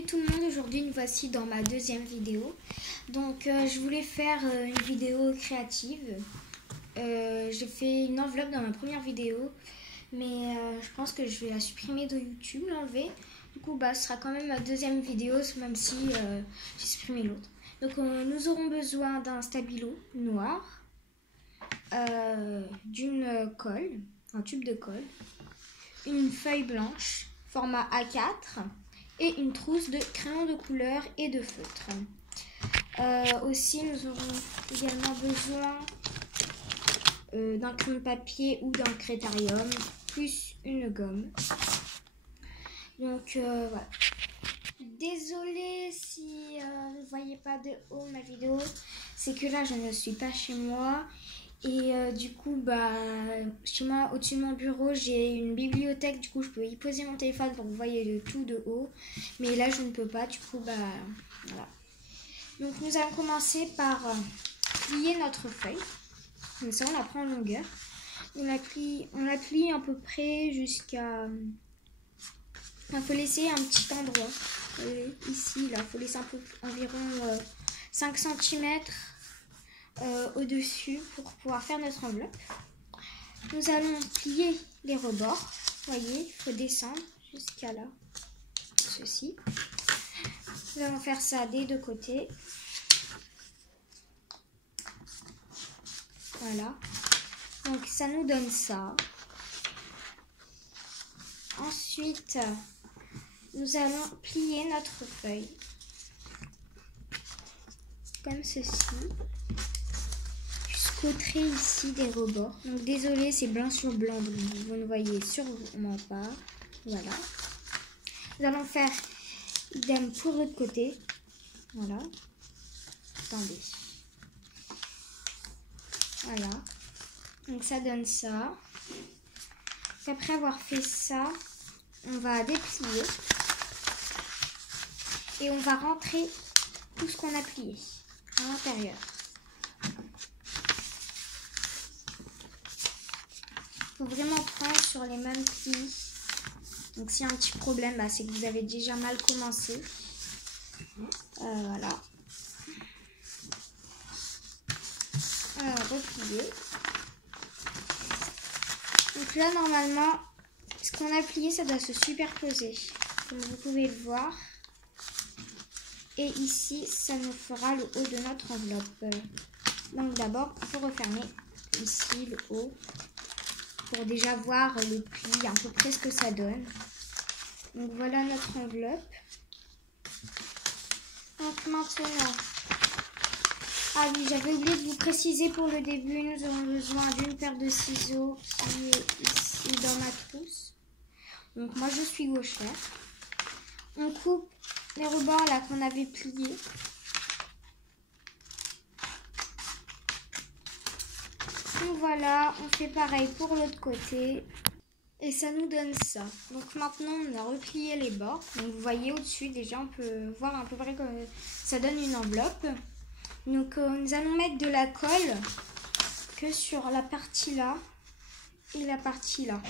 Salut tout le monde, aujourd'hui nous voici dans ma deuxième vidéo. Donc je voulais faire une vidéo créative. J'ai fait une enveloppe dans ma première vidéo, mais je pense que je vais la supprimer de YouTube, l'enlever. Du coup ce sera quand même ma deuxième vidéo, même si j'ai supprimé l'autre. Donc nous aurons besoin d'un stabilo noir, d'une colle, un tube de colle, une feuille blanche format A4 et une trousse de crayons de couleur et de feutre. Aussi nous aurons également besoin d'un crayon de papier ou d'un crétarium plus une gomme. Donc voilà. Désolée si vous ne voyez pas de haut ma vidéo, c'est que là je ne suis pas chez moi. Et du coup, chez moi, au-dessus de mon bureau, j'ai une bibliothèque. Du coup, je peux y poser mon téléphone pour que vous voyez le tout de haut. Mais là, je ne peux pas. Du coup, voilà. Donc, nous allons commencer par plier notre feuille. Comme ça, on la prend en longueur. On la plie à peu près jusqu'à... Il faut laisser un petit endroit. Ici, là, il faut laisser environ 5 cm. Au-dessus pour pouvoir faire notre enveloppe. Nous allons plier les rebords. Vous voyez, il faut descendre jusqu'à là. Ceci. Nous allons faire ça des deux côtés. Voilà. Donc ça nous donne ça. Ensuite, nous allons plier notre feuille. Comme ceci. Jusqu'au trait ici des rebords. Donc désolé, c'est blanc sur blanc, donc vous ne voyez sûrement pas. Voilà. Nous allons faire idem pour l'autre côté. Voilà. Attendez. Voilà. Donc ça donne ça. Après avoir fait ça, on va déplier. Et on va rentrer tout ce qu'on a plié à l'intérieur. Il faut vraiment prendre sur les mêmes plis. Donc s'il y a un petit problème, c'est que vous avez déjà mal commencé. Voilà. Replier. Donc là, normalement, ce qu'on a plié, ça doit se superposer. Comme vous pouvez le voir. Et ici, ça nous fera le haut de notre enveloppe. Donc d'abord, il faut refermer ici le haut. Pour déjà voir le pli, à peu près ce que ça donne. Donc voilà notre enveloppe. Donc maintenant, oui, j'avais oublié de vous préciser pour le début, nous aurons besoin d'une paire de ciseaux qui est ici dans ma trousse. Donc moi je suis gauchère. On coupe les rebords là qu'on avait pliés. Donc voilà, on fait pareil pour l'autre côté. Et ça nous donne ça. Donc maintenant, on a replié les bords. Donc vous voyez au-dessus, déjà, on peut voir à peu près que ça donne une enveloppe. Donc nous allons mettre de la colle que sur la partie là et la partie là.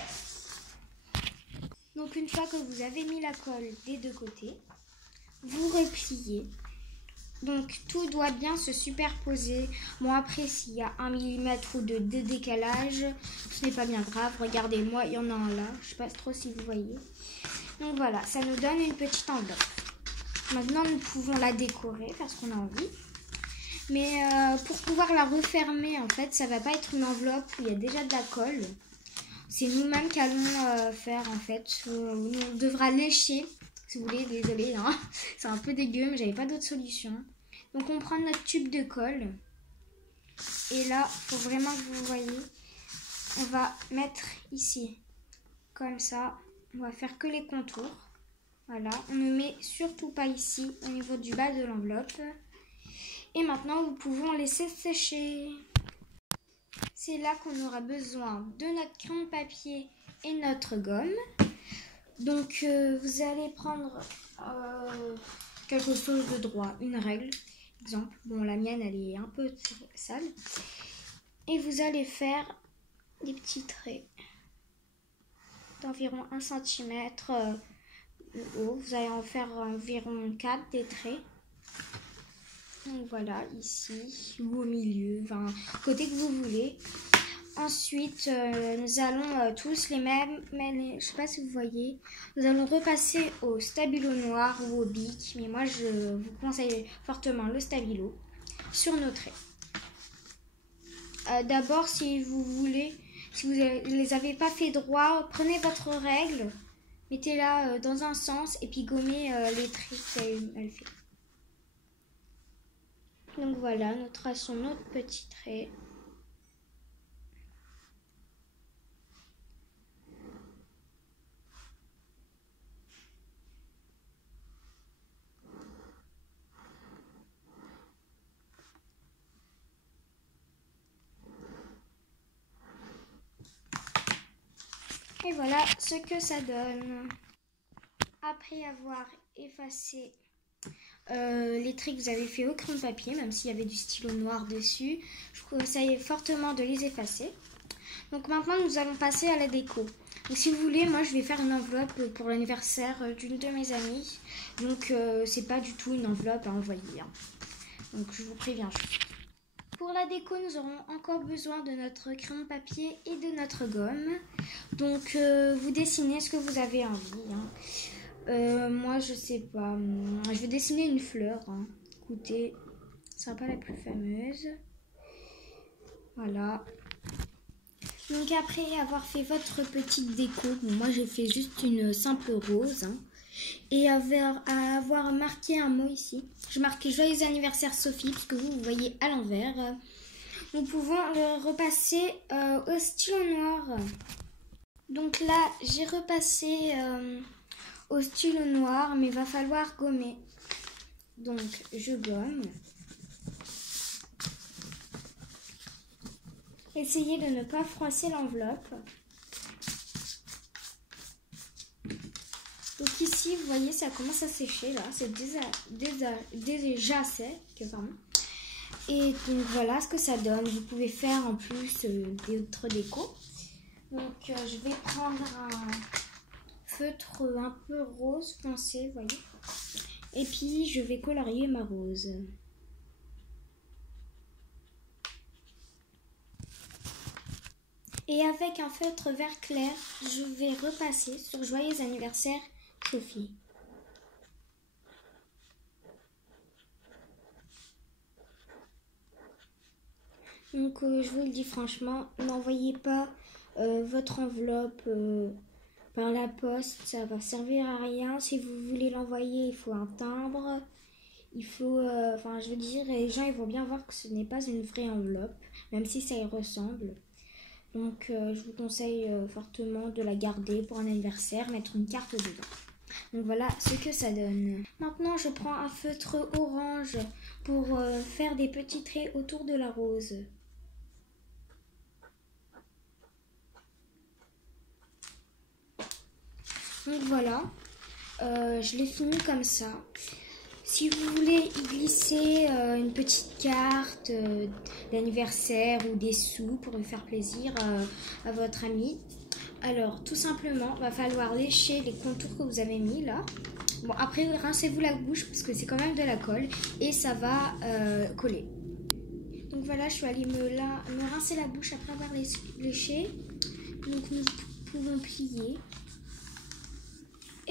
Donc une fois que vous avez mis la colle des deux côtés, vous repliez. Donc tout doit bien se superposer. Bon après s'il y a 1 mm ou de décalage, ce n'est pas bien grave. Regardez moi il y en a un là. Je ne sais pas trop si vous voyez. Donc voilà, ça nous donne une petite enveloppe. Maintenant nous pouvons la décorer parce qu'on a envie. Mais pour pouvoir la refermer en fait, ça va pas être une enveloppe où il y a déjà de la colle. C'est nous-mêmes qui allons faire en fait. On devra lécher. Si vous voulez, désolé, hein. C'est un peu dégueu, mais j'avais pas d'autre solution. Donc on prend notre tube de colle. Et là, il faut vraiment que vous voyez. On va mettre ici, comme ça. On va faire que les contours. Voilà, on ne met surtout pas ici, au niveau du bas de l'enveloppe. Et maintenant, nous pouvons laisser sécher. C'est là qu'on aura besoin de notre crayon de papier et notre gomme. Donc vous allez prendre quelque chose de droit, une règle, exemple. Bon, la mienne elle est un peu sale. Et vous allez faire des petits traits d'environ 1 cm le haut. Vous allez en faire environ 4 des traits. Donc voilà, ici ou au milieu, enfin, côté que vous voulez. Ensuite, nous allons tous les mêmes, mais je sais pas si vous voyez, nous allons repasser au stabilo noir ou au bic, mais moi je vous conseille fortement le stabilo sur nos traits. D'abord, si vous voulez, si vous ne les avez pas fait droit, prenez votre règle, mettez-la dans un sens et puis gommez les traits que vous avez mal fait. Donc voilà, nous traçons notre petit trait. Et voilà ce que ça donne. Après avoir effacé les traits que vous avez fait au crayon de papier, même s'il y avait du stylo noir dessus, je vous conseille fortement de les effacer. Donc maintenant nous allons passer à la déco. Donc si vous voulez, moi je vais faire une enveloppe pour l'anniversaire d'une de mes amies. Donc c'est pas du tout une enveloppe à envoyer. Hein. Donc je vous préviens juste. Pour la déco, nous aurons encore besoin de notre crayon de papier et de notre gomme. Donc vous dessinez ce que vous avez envie. Hein. Moi je sais pas, je vais dessiner une fleur. Hein. Écoutez, ce sera pas la plus fameuse. Voilà. Donc après avoir fait votre petite déco, bon, moi j'ai fait juste une simple rose. Hein. Et avoir marqué un mot ici. Je marque joyeux anniversaire Sophie, puisque vous voyez à l'envers. Nous pouvons le repasser au stylo noir. Donc là, j'ai repassé au stylo noir, mais il va falloir gommer. Donc je gomme. Essayez de ne pas froisser l'enveloppe. Donc ici, vous voyez, ça commence à sécher là. C'est déjà sec. Pardon. Et donc voilà ce que ça donne. Vous pouvez faire en plus d'autres décos. Donc je vais prendre un feutre un peu rose foncé, vous voyez. Et puis je vais colorier ma rose. Et avec un feutre vert clair, je vais repasser sur joyeux anniversaire Sophie. Donc je vous le dis franchement, n'envoyez pas votre enveloppe par la poste, ça va servir à rien. Si vous voulez l'envoyer, il faut un timbre. Il faut, je veux dire, les gens ils vont bien voir que ce n'est pas une vraie enveloppe, même si ça y ressemble. Donc je vous conseille fortement de la garder pour un anniversaire, mettre une carte dedans. Donc voilà ce que ça donne. Maintenant je prends un feutre orange pour faire des petits traits autour de la rose. Donc voilà, je l'ai fini comme ça. Si vous voulez y glisser une petite carte d'anniversaire ou des sous pour lui faire plaisir à votre ami, alors tout simplement, il va falloir lécher les contours que vous avez mis là. Bon, après rincez-vous la bouche parce que c'est quand même de la colle et ça va coller. Donc voilà, je suis allée me rincer la bouche après avoir léché. Donc nous pouvons plier.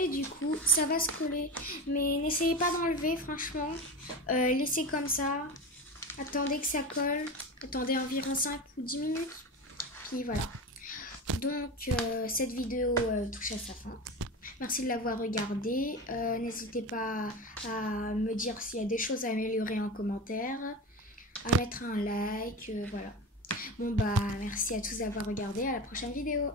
Et du coup, ça va se coller. Mais n'essayez pas d'enlever, franchement. Laissez comme ça. Attendez que ça colle. Attendez environ 5 ou 10 minutes. Puis voilà. Donc, cette vidéo touche à sa fin. Merci de l'avoir regardée. N'hésitez pas à me dire s'il y a des choses à améliorer en commentaire. À mettre un like. Voilà. Bon, bah, merci à tous d'avoir regardé. À la prochaine vidéo.